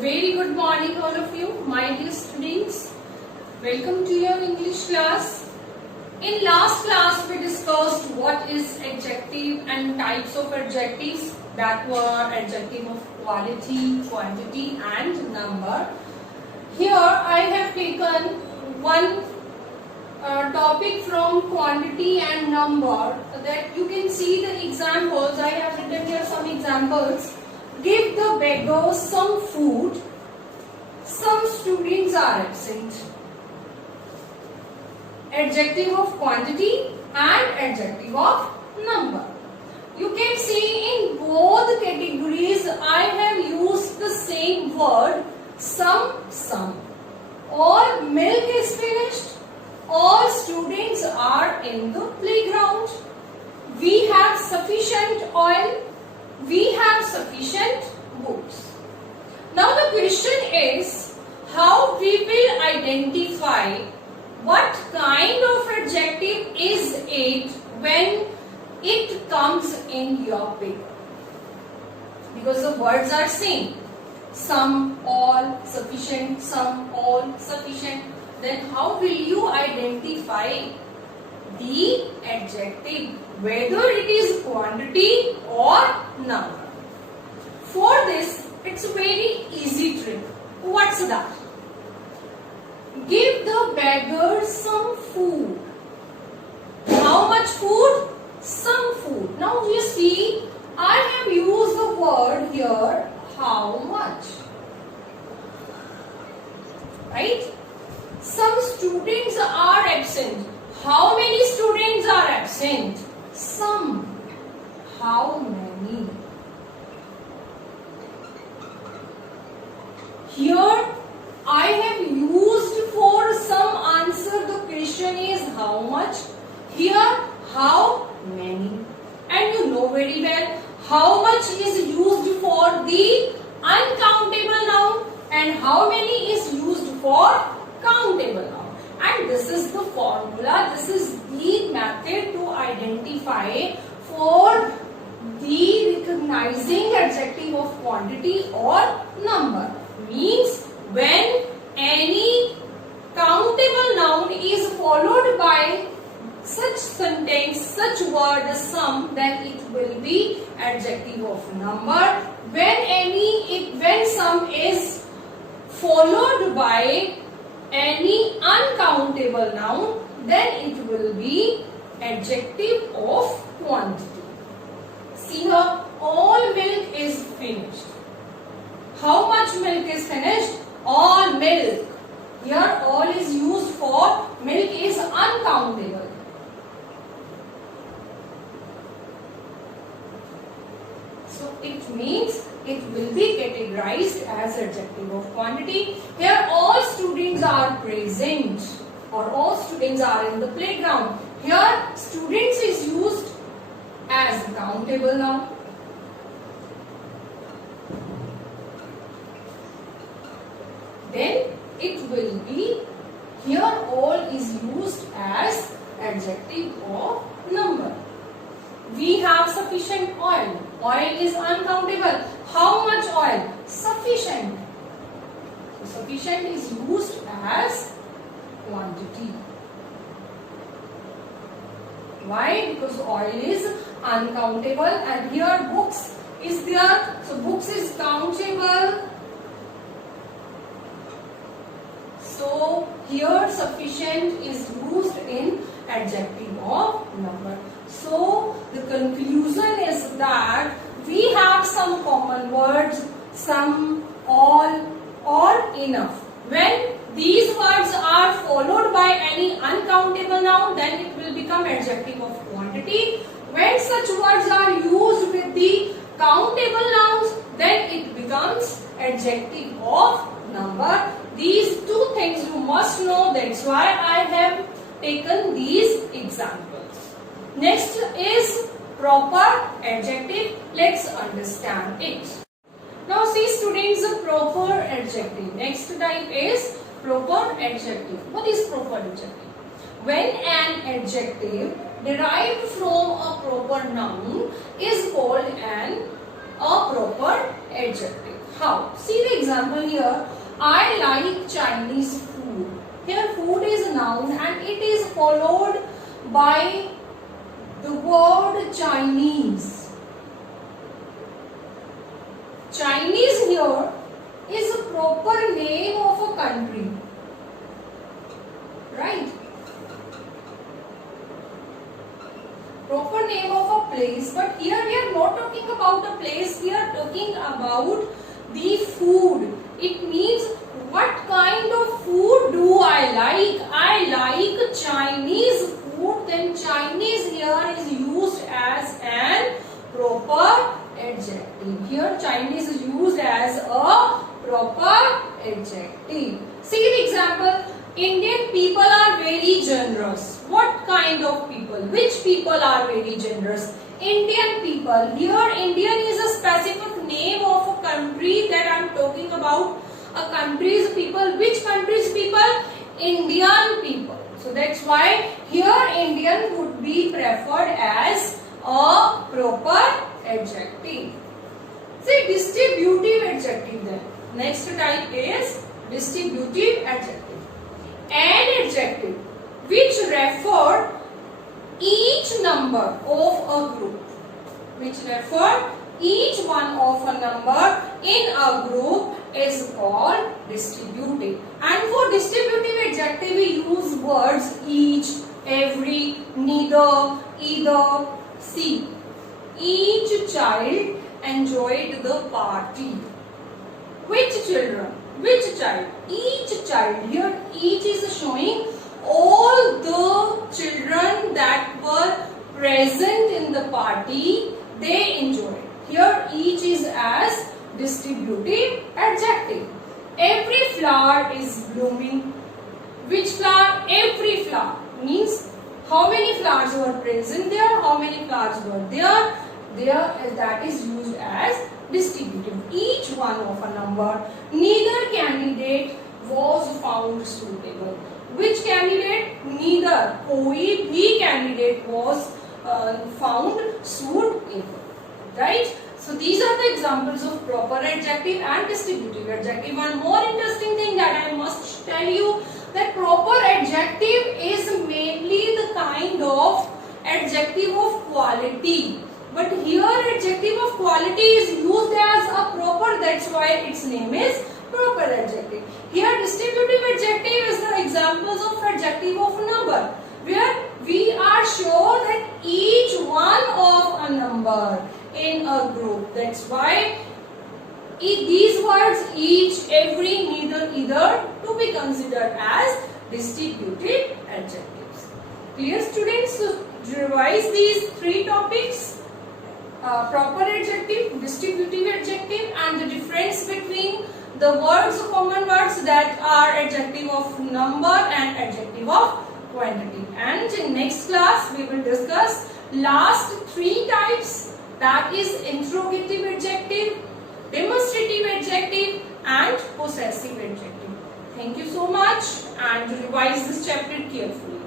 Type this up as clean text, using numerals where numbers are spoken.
very good morning all of you, my dear students. Welcome to your English class. In last class we discussed what is adjective and types of adjectives, that were adjective of quality, quantity and number. Here I have taken one topic from quantity and number, that you can see the examples. I have written here some examples. Give the beggar some food. Some students are absent. Adjective of quantity and adjective of number. You can see in both categories I have used the same word, some. All milk is finished. All students are in the playground. We have sufficient oil. We have sufficient books. Now the question is, how we will identify what kind of adjective is it when it comes in your paper? Because the words are same. Some, all, sufficient, some, all, sufficient. Then how will you identify the adjective, whether it is quantity or number? For this, it's a very easy trick. What's that? Give the beggar some food. How much food? Some food. Now you see, I have used the word here, how much. Right? Some students are absent. How many students are absent? Some. How many? Here I have used for some answer. The question is how much. Here how many. And you know very well how much is used for the uncountable noun and how many is used for countable noun. And this is the formula, this is the method to identify for the recognizing adjective of quantity or number. Means when any countable noun is followed by such sentence, such word as some, then it will be adjective of number. When some is followed by any uncountable noun, then it will be adjective of quantity. See here, all milk is finished. How much milk is finished? All milk. Here all is used for milk is uncountable. So it means it will be categorized as adjective of quantity. Here all students are present or all students are in the playground. Here students is used as countable noun. Then it will be, here all is used as adjective of number. We have sufficient oil. Oil is uncountable. How much oil? Sufficient. So sufficient is used as quantity. Why? Because oil is uncountable and here books is there. So books is countable. So here sufficient is used in adjective of number. So the conclusion is that we have some common words, some, all or enough. When these words are followed by any uncountable noun, then it will become adjective of quantity. When such words are used with the countable nouns, then it becomes adjective of number. These two things you must know. That's why I have taken these examples. Next is proper adjective. Let's understand it. Now see students, the proper adjective. Next type is proper adjective. What is proper adjective? When an adjective derived from a proper noun is called a proper adjective. How? See the example here. I like Chinese food. Here food is a noun and it is followed by the word Chinese. Chinese here is a proper name of a country. Right? Proper name of a place, but here we are not talking about a place, we are talking about the food. It means what kind of food do I like? I like Chinese food. Then Chinese here is used as an proper adjective. Here Chinese is used as a proper adjective. See the example. Indian people are very generous. What kind of people? Which people are very generous? Indian people. Here Indian is a specific name of a country that I am talking about. A country's people. Which country's people? Indian people. So that's why here Indian would be preferred as a proper adjective. Say distributive adjective then. Next type is distributive adjective. An adjective which refer each number of a group, which refer each one of a number in a group is called distributive. And for distributive adjective we use words each, every, neither, either. See, each child enjoyed the party. Which children? Which child? Each child. Here each is showing all the children that were present in the party, they enjoyed. Here each is as distributive adjective. Every flower is blooming. Which flower? Every flower means how many flowers were present there, how many flowers were there. That is used as distributive. Each one of a number. Neither candidate was found suitable. Which candidate? Neither. कोई भी candidate was found suitable. Right? So these are the examples of proper adjective and distributive adjective. One more interesting thing that I must tell you, that proper adjective is mainly the kind of adjective of quality. But here adjective of quality is used as a proper, that's why its name is proper adjective. Here distributive adjective is the examples of adjective of number, where we are sure that each one of a number in a group. That's why these words each, every, neither, either to be considered as distributive adjectives. Clear students? So revise these three topics. Proper adjective, distributive adjective, and the difference between the words, common words that are adjective of number and adjective of quantity. And in next class we will discuss last three types, that is interrogative adjective, demonstrative adjective and possessive adjective. Thank you so much and revise this chapter carefully.